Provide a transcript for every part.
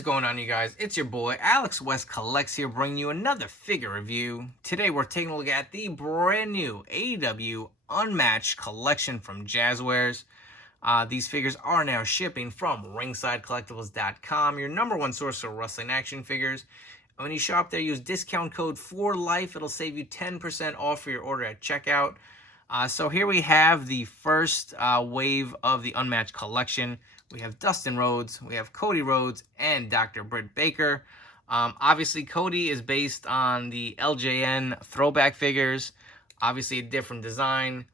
is going on, you guys? It's your boy Alex West Collects here, bringing you another figure review. Today we're taking a look at the brand new AEW Unmatched collection from Jazwares. These figures are now shipping from ringsidecollectibles.com, your #1 source for wrestling action figures. And when you shop there, use discount code FORLIFE. It'll save you 10% off for your order at checkout. So here we have the first wave of the Unmatched collection. We have Dustin Rhodes, we have Cody Rhodes, and Dr. Britt Baker. Obviously, Cody is based on the LJN throwback figures. Obviously, a different design.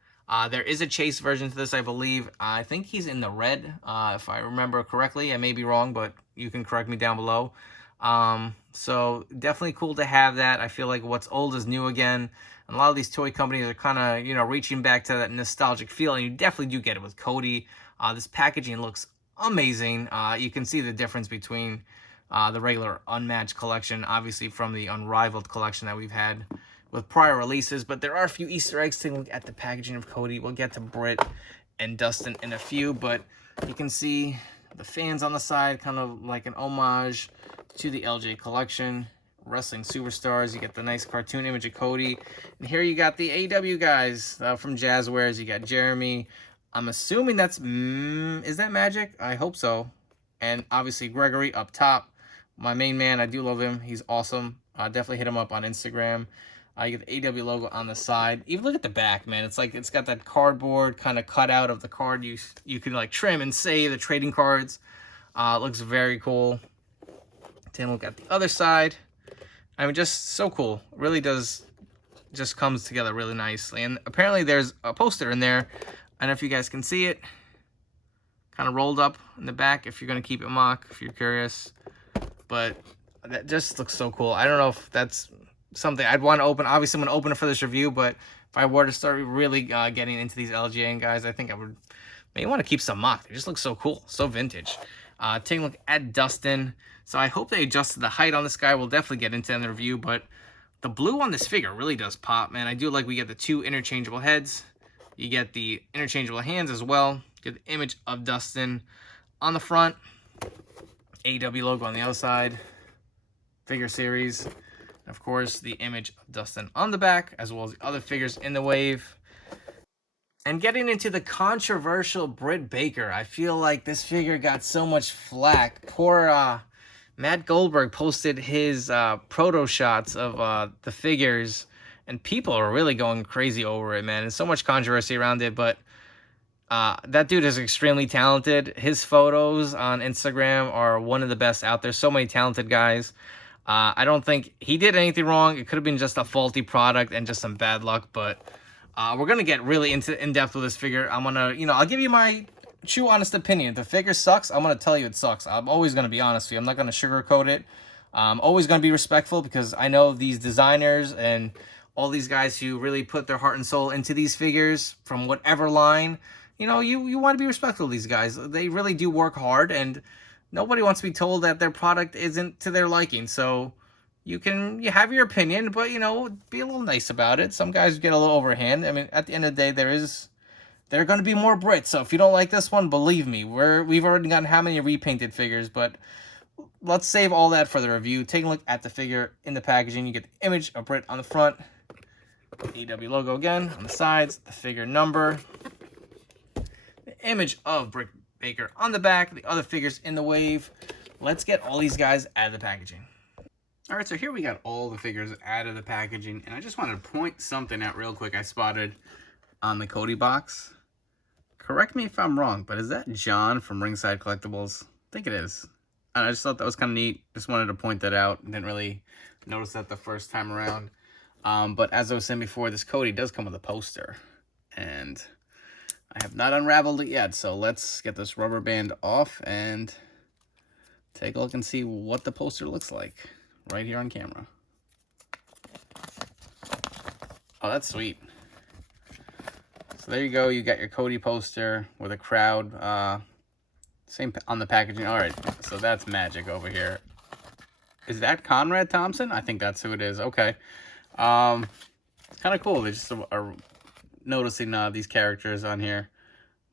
There is a chase version to this, I believe. I think he's in the red, if I remember correctly. I may be wrong, but you can correct me down below. So definitely cool to have that. I feel like what's old is new again. And a lot of these toy companies are kind of, reaching back to that nostalgic feel, and you definitely do get it with Cody. This packaging looks amazing. You can see the difference between the regular Unmatched collection, obviously from the Unrivaled collection that we've had with prior releases. But there are a few Easter eggs to look at the packaging of Cody. We'll get to Britt and Dustin in a few, but you can see the fans on the side, kind of like an homage to the LJ collection. Wrestling superstars. You get the nice cartoon image of Cody. And here you got the AEW guys from Jazwares. You got Jeremy. I'm assuming that's, is that Magic? I hope so. And obviously Gregory up top. My main man, I do love him. He's awesome. Definitely hit him up on Instagram. You get the AEW logo on the side. Even look at the back, man. It's like it's got that cardboard kind of cutout of the card. You can like trim and save the trading cards. It looks very cool. Take a look at the other side. I mean, just so cool. It really does just comes together really nicely. And apparently there's a poster in there. I don't know if you guys can see it. Kind of rolled up in the back if you're going to keep it mock, if you're curious. But that just looks so cool. I don't know if that's something I'd want to open. Obviously, I'm going to open it for this review, but if I were to start really getting into these LGN guys, I think I would maybe want to keep some mock. They just look so cool, so vintage. Taking a look at Dustin. So I hope they adjusted the height on this guy. We'll definitely get into it in the review, but the blue on this figure really does pop, man. I do like we get the 2 interchangeable heads. You get the interchangeable hands as well. You get the image of Dustin on the front. AEW logo on the other side. Figure series. And of course, the image of Dustin on the back, as well as the other figures in the wave. And getting into the controversial Britt Baker, I feel like this figure got so much flack. Poor Matt Goldberg posted his proto shots of the figures, and people are really going crazy over it, man. There's so much controversy around it, but that dude is extremely talented. His photos on Instagram are one of the best out there. So many talented guys. I don't think he did anything wrong. It could have been just a faulty product and just some bad luck, but we're going to get really in depth with this figure. I'm going to, I'll give you my true honest opinion. If the figure sucks, I'm going to tell you it sucks. I'm always going to be honest with you. I'm not going to sugarcoat it. I'm always going to be respectful because I know these designers and all these guys who really put their heart and soul into these figures from whatever line, you want to be respectful of these guys. They really do work hard, and nobody wants to be told that their product isn't to their liking. So you have your opinion, but, be a little nice about it. Some guys get a little overhand. I mean, at the end of the day, there are going to be more Brits. So if you don't like this one, believe me, we've already gotten how many repainted figures, but let's save all that for the review. Take a look at the figure in the packaging. You get the image of Britt on the front. AEW logo again on the sides, the figure number, the image of Britt Baker on the back, the other figures in the wave. Let's get all these guys out of the packaging. All right, so here we got all the figures out of the packaging, and I just wanted to point something out real quick I spotted on the Cody box. Correct me if I'm wrong, but is that John from Ringside Collectibles? I think it is. I just thought that was kind of neat. Just wanted to point that out. Didn't really notice that the first time around. But as I was saying before, this Cody does come with a poster, and I have not unraveled it yet. So let's get this rubber band off and take a look and see what the poster looks like right here on camera. Oh, that's sweet. So there you go. You got your Cody poster with a crowd. Same on the packaging. All right, so that's magic over here. Is that Conrad Thompson? I think that's who it is. Okay. It's kind of cool. They just are noticing these characters on here.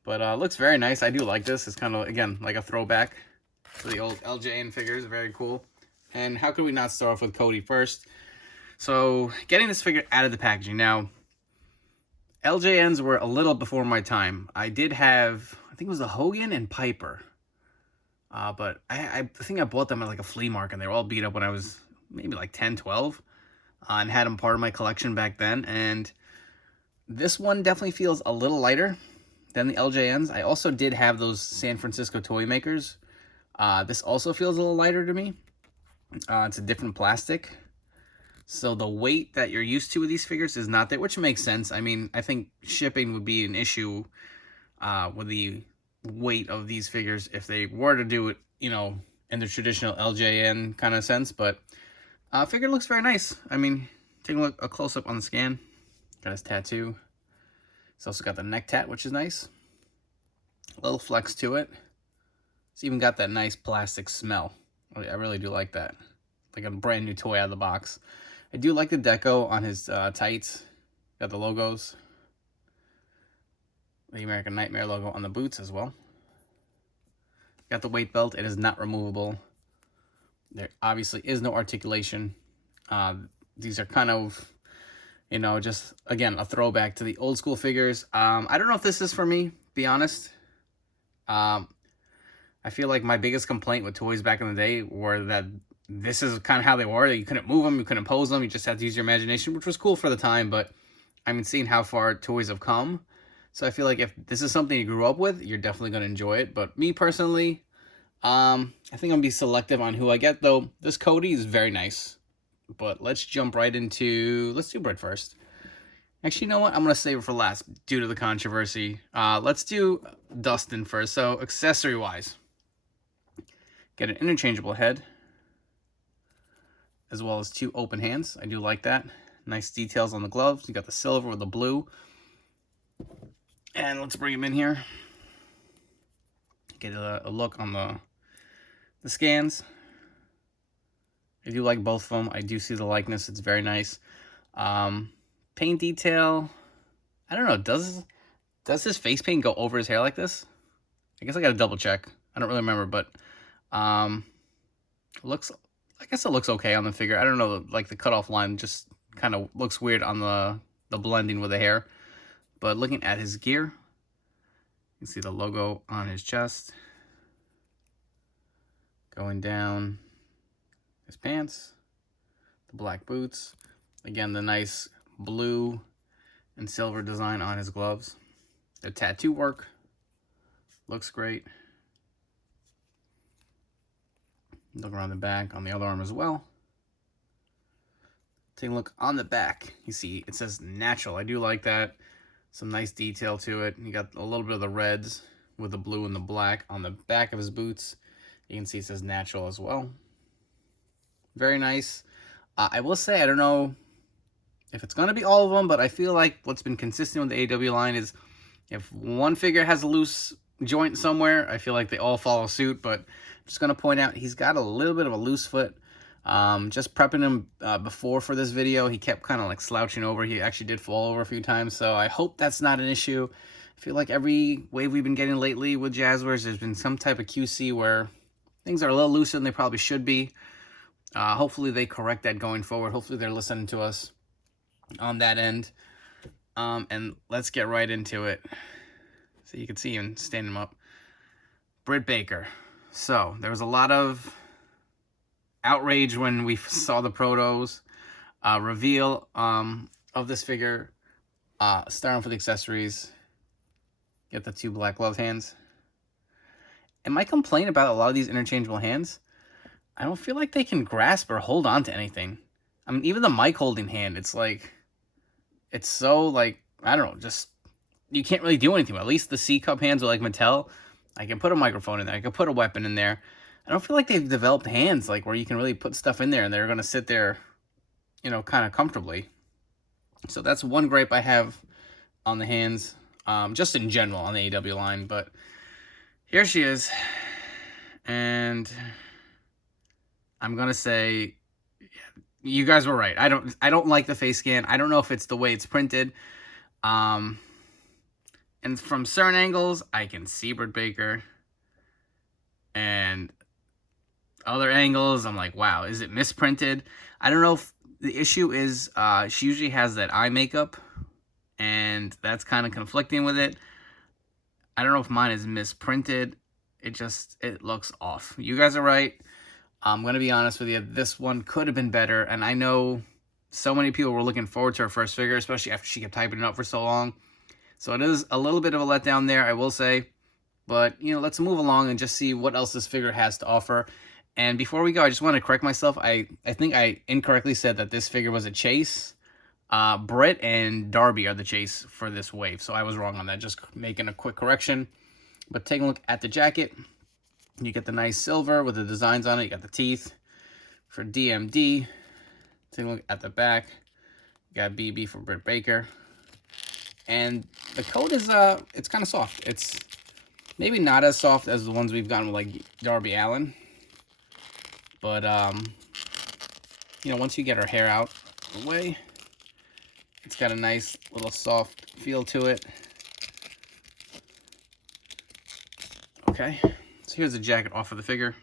But looks very nice. I do like this. It's kind of, again, like a throwback. So the old LJN figures, very cool. And how could we not start off with Cody first? So getting this figure out of the packaging. Now, LJNs were a little before my time. I did have, I think it was the Hogan and Piper. But I think I bought them at like a flea market, and they were all beat up when I was maybe like 10, 12. And had them part of my collection back then. And this one definitely feels a little lighter than the LJNs. I also did have those San Francisco toy makers. This also feels a little lighter to me. It's a different plastic. So the weight that you're used to with these figures is not there, which makes sense. I mean, I think shipping would be an issue with the weight of these figures if they were to do it, you know, in the traditional LJN kind of sense. But figure looks very nice. I mean, take a close-up on the scan. Got his tattoo. It's also got the neck tat, which is nice. A little flex to it. It's even got that nice plastic smell. I really do like that. Like a brand new toy out of the box. I do like the deco on his tights. Got the logos. The American Nightmare logo on the boots as well. Got the weight belt. It is not removable. There obviously is no articulation. These are kind of, you know, just, again, a throwback to the old school figures. I don't know if this is for me, be honest. I feel like my biggest complaint with toys back in the day were that this is kind of how they were. You couldn't move them, you couldn't pose them, you just had to use your imagination, which was cool for the time, but I mean, seeing how far toys have come. So I feel like if this is something you grew up with, you're definitely going to enjoy it. But me personally, I think I'm going to be selective on who I get, though. This Cody is very nice. But let's jump right into, let's do Britt first. Actually, you know what? I'm going to save it for last due to the controversy. Let's do Dustin first. So, accessory-wise, get an interchangeable head, as well as 2 open hands. I do like that. Nice details on the gloves. You got the silver with the blue. And let's bring him in here. Get a look on the scans. I do like both of them. I do see the likeness. It's very nice. Paint detail. I don't know. Does his face paint go over his hair like this? I guess I got to double check. I don't really remember, but looks. I guess it looks okay on the figure. I don't know. Like the cutoff line just kind of looks weird on the blending with the hair. But looking at his gear, you can see the logo on his chest. Going down his pants, the black boots. Again, the nice blue and silver design on his gloves. The tattoo work looks great. Look around the back on the other arm as well. Take a look on the back. You see it says natural. I do like that. Some nice detail to it. You got a little bit of the reds with the blue and the black on the back of his boots. You can see it says natural as well. Very nice. I will say, I don't know if it's going to be all of them, but I feel like what's been consistent with the AEW line is if one figure has a loose joint somewhere, I feel like they all follow suit. But I'm just going to point out he's got a little bit of a loose foot. Just prepping him before for this video, he kept kind of like slouching over. He actually did fall over a few times, so I hope that's not an issue. I feel like every wave we've been getting lately with Jazwares, there's been some type of QC where things are a little looser than they probably should be. Hopefully they correct that going forward. Hopefully they're listening to us on that end. And let's get right into it. So you can see him standing him up. Britt Baker. So there was a lot of outrage when we saw the protos reveal of this figure. Starting with the accessories. Get the 2 black glove hands. And my complaint about a lot of these interchangeable hands, I don't feel like they can grasp or hold on to anything. I mean, even the mic holding hand, it's like, it's so like, I don't know, just, you can't really do anything. At least the C-cup hands are like Mattel. I can put a microphone in there. I can put a weapon in there. I don't feel like they've developed hands like where you can really put stuff in there and they're going to sit there, you know, kind of comfortably. So that's one gripe I have on the hands, just in general on the AEW line. But here she is. And I'm going to say, you guys were right. I don't like the face scan. I don't know if it's the way it's printed. And from certain angles, I can see Britt Baker. And other angles, I'm like, wow, is it misprinted? I don't know if the issue is she usually has that eye makeup, and that's kind of conflicting with it. I don't know if mine is misprinted. It looks off. You guys are right. I'm going to be honest with you. This one could have been better, and I know so many people were looking forward to her first figure, especially after she kept hyping it up for so long. So it is a little bit of a letdown there, I will say. But, you know, let's move along and just see what else this figure has to offer. And before we go, I just want to correct myself. I think I incorrectly said that this figure was a chase. Britt and Darby are the chase for this wave, so I was wrong on that. Just making a quick correction. But taking a look at the jacket, you get the nice silver with the designs on it. You got the teeth for DMD. Taking a look at the back, you got BB for Britt Baker. And the coat is, it's kind of soft. It's maybe not as soft as the ones we've gotten with, like, Darby Allin. But, you know, once you get her hair out of the way, it's got a nice little soft feel to it. Okay, so here's the jacket off of the figure.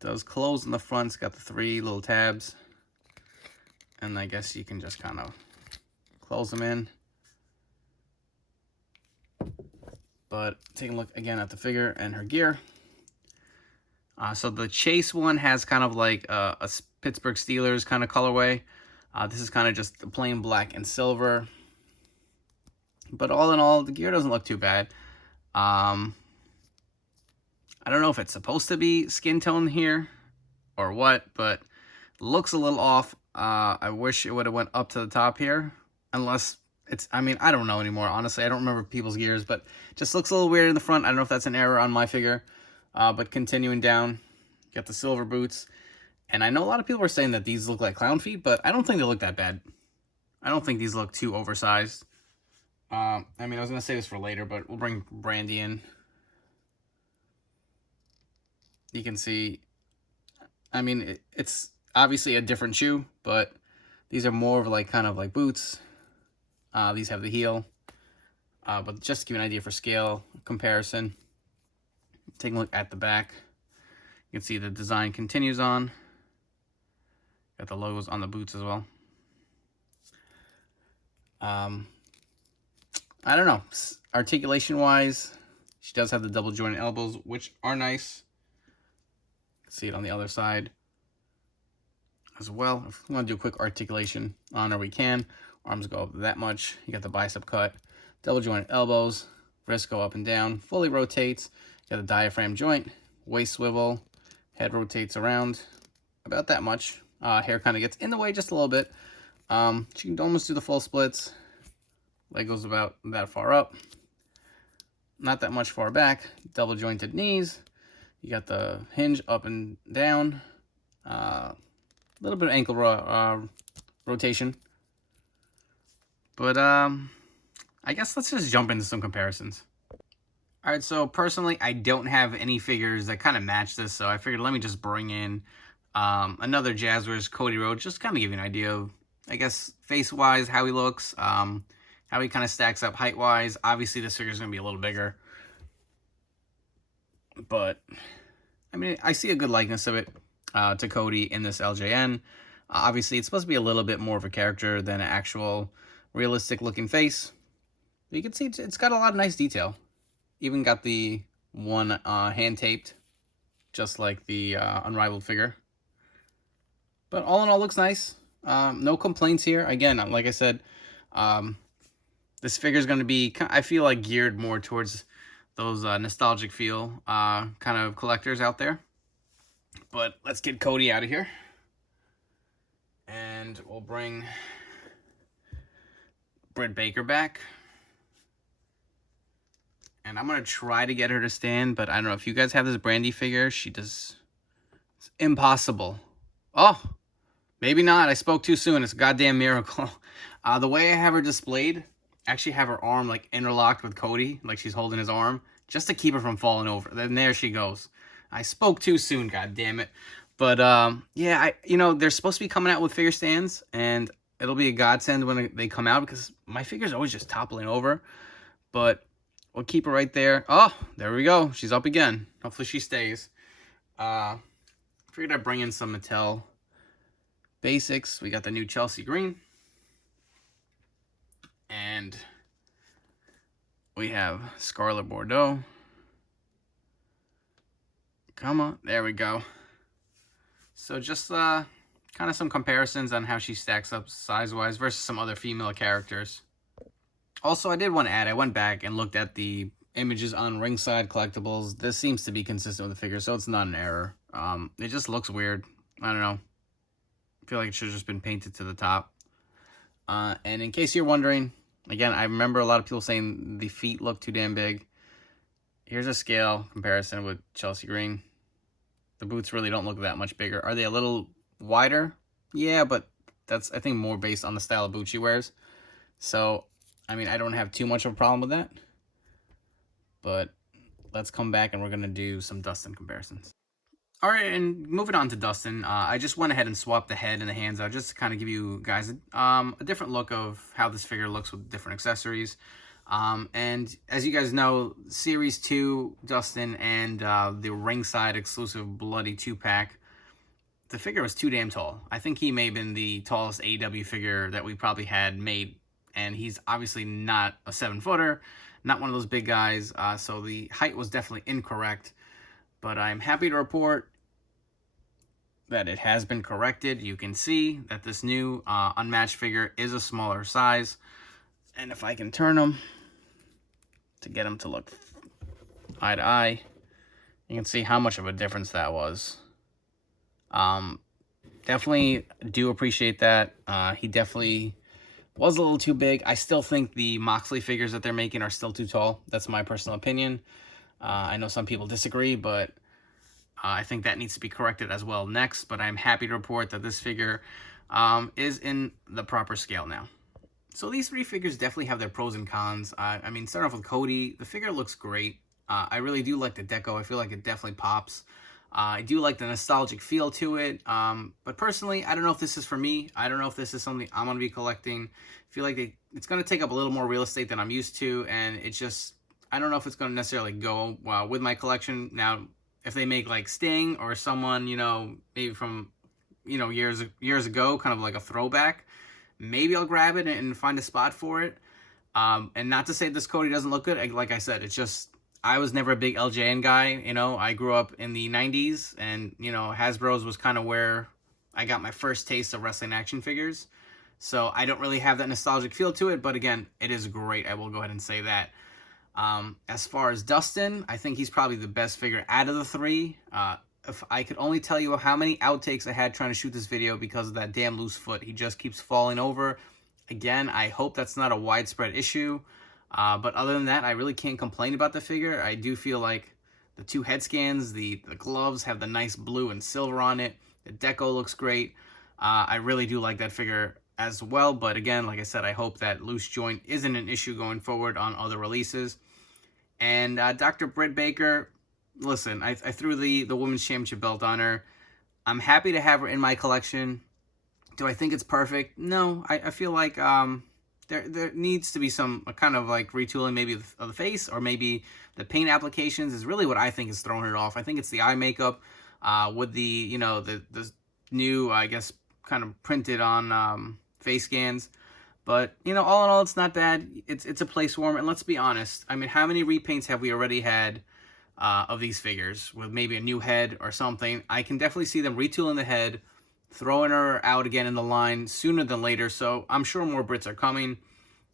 It does close in the front. It's got the 3 little tabs. And I guess you can just kind of close them in. But taking a look again at the figure and her gear. So the Chase one has kind of like a Pittsburgh Steelers kind of colorway. This is kind of just the plain black and silver. But all in all, the gear doesn't look too bad. I don't know if it's supposed to be skin tone here or what, but looks a little off. I wish it would have went up to the top here. Unless it's, I mean, I don't know anymore. Honestly, I don't remember people's gears, but just looks a little weird in the front. I don't know if that's an error on my figure. But continuing down, got the silver boots. And I know a lot of people are saying that these look like clown feet, but I don't think they look that bad. I don't think these look too oversized. I mean, I was going to say this for later, but we'll bring Brandy in. You can see, I mean, it's obviously a different shoe, but these are more of like kind of like boots. These have the heel. But just to give you an idea for scale comparison, take a look at the back. You can see the design continues on. Got the logos on the boots as well. I don't know. Articulation-wise, she does have the double jointed elbows, which are nice. See it on the other side as well. If we want to do a quick articulation on her, we can. Arms go up that much. You got the bicep cut, double jointed elbows, wrists go up and down, fully rotates. You got the diaphragm joint, waist swivel, head rotates around about that much. Hair kind of gets in the way just a little bit. She can almost do the full splits. Leg goes about that far up. Not that much far back. Double jointed knees. You got the hinge up and down. A little bit of ankle rotation. But I guess let's just jump into some comparisons. All right, so personally, I don't have any figures that kind of match this, so I figured let me just bring in another Jazwares Cody Rhodes, just kind of give you an idea of, I guess, face-wise, how he looks, how he kind of stacks up height-wise. Obviously, this figure is going to be a little bigger. But, I mean, I see a good likeness of it to Cody in this LJN. Obviously, it's supposed to be a little bit more of a character than an actual realistic-looking face. But you can see it's got a lot of nice detail. Even got the one hand-taped, just like the Unrivaled figure. But all in all, looks nice. No complaints here. Again, like I said, this figure is going to be, I feel like, geared more towards those nostalgic feel kind of collectors out there. But let's get Cody out of here. And we'll bring Britt Baker back. And I'm going to try to get her to stand, but I don't know if you guys have this Brandy figure. She does. It's impossible. Oh, maybe not. I spoke too soon. It's a goddamn miracle. The way I have her displayed, I actually have her arm like interlocked with Cody, like she's holding his arm, just to keep her from falling over. Then there she goes. I spoke too soon, god damn it. But yeah, they're supposed to be coming out with figure stands, and it'll be a godsend when they come out because my figure's always just toppling over. But we'll keep her right there. Oh, there we go. She's up again. Hopefully she stays. Figured I'd bring in some Mattel basics. We got the new Chelsea Green. And we have Scarlet Bordeaux. Come on. There we go. So just kind of some comparisons on how she stacks up size-wise versus some other female characters. Also, I did want to add, I went back and looked at the images on Ringside Collectibles. This seems to be consistent with the figure, so it's not an error. It just looks weird. I don't know. I feel like it should have just been painted to the top. And in case you're wondering, again, I remember a lot of people saying the feet look too damn big. Here's a scale comparison with Chelsea Green. The boots really don't look that much bigger. Are they a little wider? Yeah, but that's, I think, more based on the style of boot she wears. So, I mean, I don't have too much of a problem with that. But let's come back and we're going to do some Dustin comparisons. All right, and moving on to Dustin, I just went ahead and swapped the head and the hands out just to kind of give you guys a different look of how this figure looks with different accessories. And as you guys know, Series 2 Dustin and the Ringside exclusive Bloody 2-pack, the figure was too damn tall. I think he may have been the tallest AEW figure that we probably had made, and he's obviously not a 7-footer, not one of those big guys, so the height was definitely incorrect. But I'm happy to report that it has been corrected. You can see that this new Unmatched figure is a smaller size. And if I can turn him to get him to look eye to eye, you can see how much of a difference that was. Definitely do appreciate that. He definitely was a little too big. I still think the Moxley figures that they're making are still too tall. That's my personal opinion. I know some people disagree, but I think that needs to be corrected as well next. But I'm happy to report that this figure is in the proper scale now. So these three figures definitely have their pros and cons. I mean, starting off with Cody, the figure looks great. I really do like the deco. I feel like it definitely pops. I do like the nostalgic feel to it. But personally, I don't know if this is for me. I don't know if this is something I'm going to be collecting. I feel like it's going to take up a little more real estate than I'm used to. And it's just, I don't know if it's going to necessarily go well with my collection. Now, if they make like Sting or someone, you know, maybe from, you know, years ago, kind of like a throwback, maybe I'll grab it and find a spot for it. And not to say this Cody doesn't look good. Like I said, it's just, I was never a big LJN guy. You know, I grew up in the 90s and, you know, Hasbro's was kind of where I got my first taste of wrestling action figures. So I don't really have that nostalgic feel to it. But again, it is great. I will go ahead and say that. As far as Dustin, I think he's probably the best figure out of the three. If I could only tell you how many outtakes I had trying to shoot this video because of that damn loose foot. He just keeps falling over. Again, I hope that's not a widespread issue. But other than that, I really can't complain about the figure. I do feel like the two head scans, the gloves have the nice blue and silver on it. The deco looks great. I really do like that figure as well. But again, like I said, I hope that loose joint isn't an issue going forward on other releases. And Dr. Britt Baker, listen, I threw the Women's Championship belt on her. I'm happy to have her in my collection. Do I think it's perfect? No, I feel like there needs to be some kind of like retooling maybe of the face, or maybe the paint applications is really what I think is throwing it off. I think it's the eye makeup with the, you know, the new, I guess, kind of printed on face scans. But, you know, all in all, it's not bad. It's a place warmer. And let's be honest. I mean, how many repaints have we already had of these figures with maybe a new head or something? I can definitely see them retooling the head, throwing her out again in the line sooner than later. So I'm sure more Brits are coming.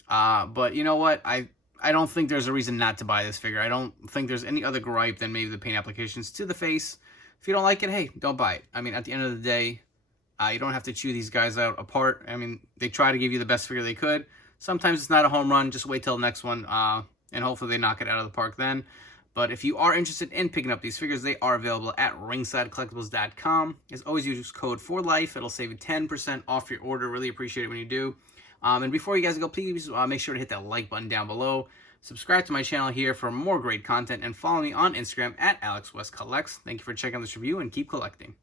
But you know what? I don't think there's a reason not to buy this figure. I don't think there's any other gripe than maybe the paint applications to the face. If you don't like it, hey, don't buy it. I mean, at the end of the day, you don't have to chew these guys out apart. I mean, they try to give you the best figure they could. Sometimes it's not a home run. Just wait till the next one, and hopefully they knock it out of the park then. But if you are interested in picking up these figures, they are available at ringsidecollectibles.com. As always, use code 4LIFE. It'll save you 10% off your order. Really appreciate it when you do. And before you guys go, please make sure to hit that like button down below. Subscribe to my channel here for more great content, and follow me on Instagram at AlexWestCollects. Thank you for checking out this review, and keep collecting.